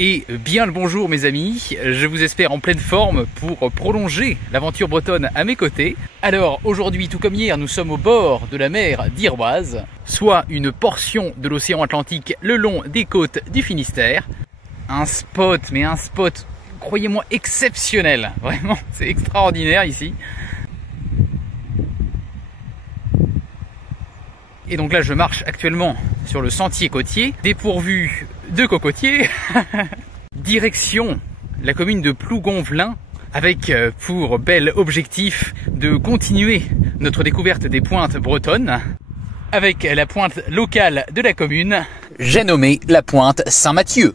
Et bien le bonjour mes amis, je vous espère en pleine forme pour prolonger l'aventure bretonne à mes côtés. Alors aujourd'hui, tout comme hier, nous sommes au bord de la mer d'Iroise, soit une portion de l'océan Atlantique le long des côtes du Finistère. Un spot, croyez-moi, exceptionnel, vraiment, c'est extraordinaire ici. Et donc là je marche actuellement sur le sentier côtier, dépourvu de cocotiers, direction la commune de Plougonvelin, avec pour bel objectif de continuer notre découverte des pointes bretonnes, avec la pointe locale de la commune, j'ai nommé la pointe Saint-Mathieu.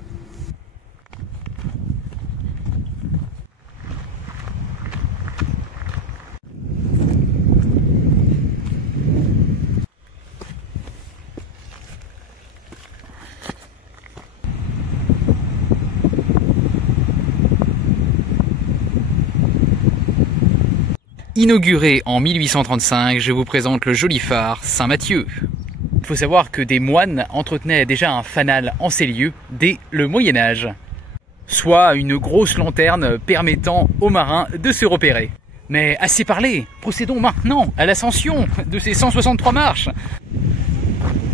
Inauguré en 1835, je vous présente le joli phare Saint-Mathieu. Il faut savoir que des moines entretenaient déjà un fanal en ces lieux dès le Moyen-Âge, soit une grosse lanterne permettant aux marins de se repérer. Mais assez parlé, procédons maintenant à l'ascension de ces 163 marches.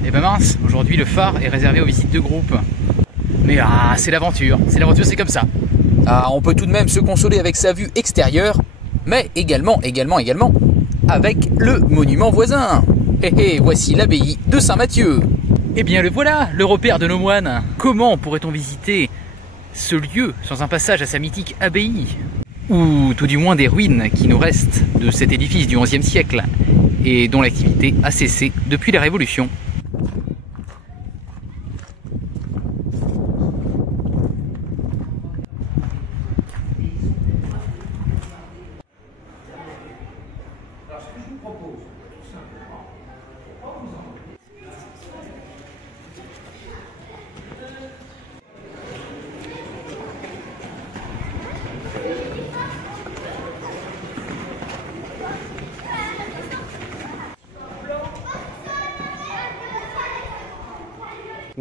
Et ben mince, aujourd'hui le phare est réservé aux visites de groupe. Mais c'est l'aventure, c'est comme ça. On peut tout de même se consoler avec sa vue extérieure, mais également avec le monument voisin. Voici l'abbaye de Saint-Mathieu. Eh bien le voilà, le repère de nos moines. Comment pourrait-on visiter ce lieu sans un passage à sa mythique abbaye? Ou tout du moins des ruines qui nous restent de cet édifice du XIe siècle et dont l'activité a cessé depuis la Révolution.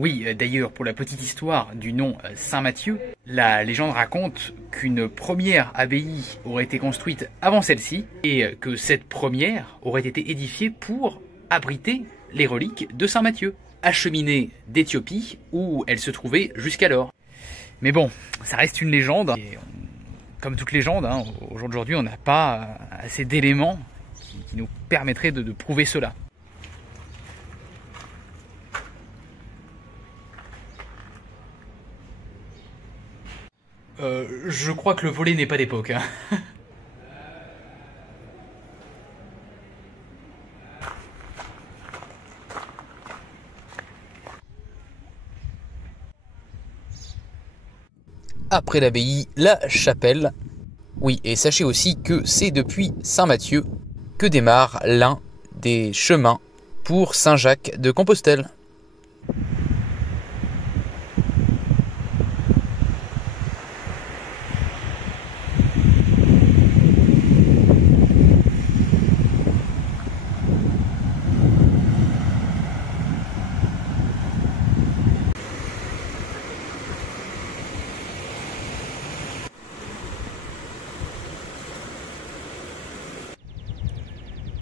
Oui, d'ailleurs, pour la petite histoire du nom Saint-Mathieu, la légende raconte qu'une première abbaye aurait été construite avant celle-ci et que cette première aurait été édifiée pour abriter les reliques de Saint-Mathieu, acheminées d'Éthiopie où elles se trouvaient jusqu'alors. Mais bon, ça reste une légende. Et comme toute légende, au jour d'aujourd'hui, on n'a pas assez d'éléments qui nous permettraient de prouver cela. Je crois que le volet n'est pas d'époque. Après l'abbaye, la chapelle. Oui, et sachez aussi que c'est depuis Saint-Mathieu que démarre l'un des chemins pour Saint-Jacques de Compostelle.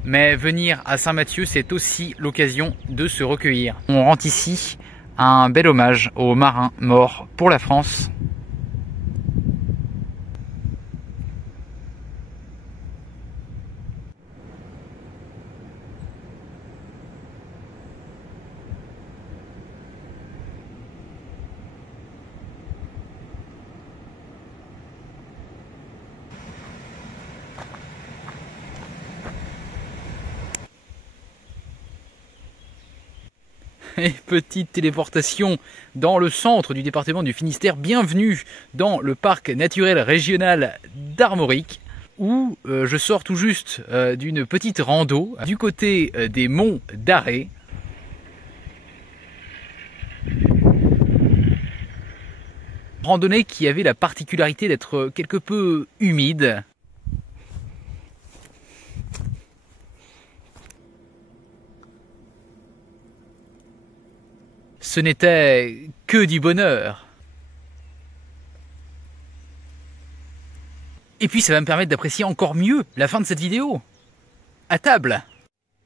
Mais venir à Saint-Mathieu, c'est aussi l'occasion de se recueillir. On rend ici un bel hommage aux marins morts pour la France. Et petite téléportation dans le centre du département du Finistère. Bienvenue dans le parc naturel régional d'Armorique, où je sors tout juste d'une petite rando du côté des monts d'Arrée. Randonnée qui avait la particularité d'être quelque peu humide. Ce n'était que du bonheur. Et puis ça va me permettre d'apprécier encore mieux la fin de cette vidéo. À table.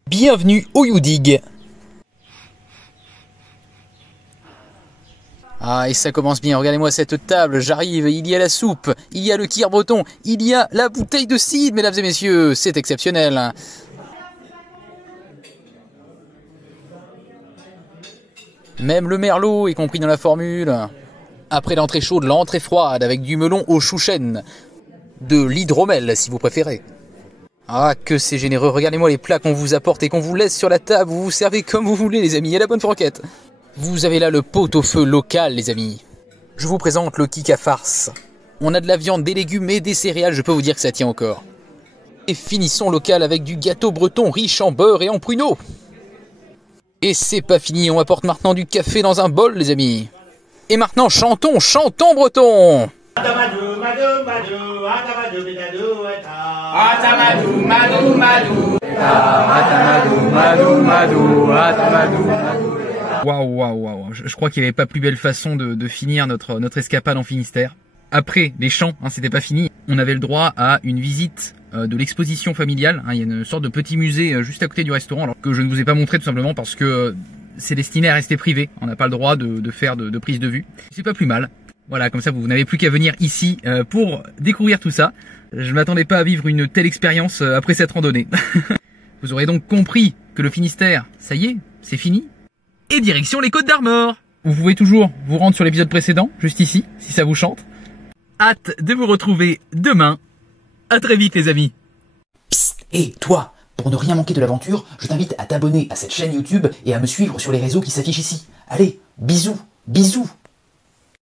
Bienvenue au YouDig. Ah, et ça commence bien, regardez-moi cette table, j'arrive, il y a la soupe, il y a le kir breton, il y a la bouteille de cidre, mesdames et messieurs, c'est exceptionnel. Même le merlot est compris dans la formule. Après l'entrée chaude, l'entrée froide avec du melon au chou chêne. De l'hydromel si vous préférez. Ah, que c'est généreux, regardez-moi les plats qu'on vous apporte et qu'on vous laisse sur la table, vous vous servez comme vous voulez les amis, et la bonne franquette. Vous avez là le pot-au-feu local les amis. Je vous présente le kik à farce. On a de la viande, des légumes et des céréales, je peux vous dire que ça tient encore. Et finissons local avec du gâteau breton riche en beurre et en pruneaux. Et c'est pas fini, on apporte maintenant du café dans un bol les amis. Et maintenant chantons, chantons breton. Waouh, je crois qu'il n'y avait pas plus belle façon de finir notre escapade en Finistère. Après les chants, hein, c'était pas fini, on avait le droit à une visite de l'exposition familiale. Hein, il y a une sorte de petit musée juste à côté du restaurant, alors que je ne vous ai pas montré tout simplement parce que c'est destiné à rester privé. On n'a pas le droit de faire de prise de vue. C'est pas plus mal. Voilà, comme ça vous n'avez plus qu'à venir ici pour découvrir tout ça. Je m'attendais pas à vivre une telle expérience après cette randonnée. Vous aurez donc compris que le Finistère, ça y est, c'est fini. Et direction les Côtes d'Armor. Vous pouvez toujours vous rendre sur l'épisode précédent, juste ici, si ça vous chante. Hâte de vous retrouver demain. À très vite les amis. Psst, hé, toi, pour ne rien manquer de l'aventure, je t'invite à t'abonner à cette chaîne YouTube et à me suivre sur les réseaux qui s'affichent ici. Allez, bisous, bisous.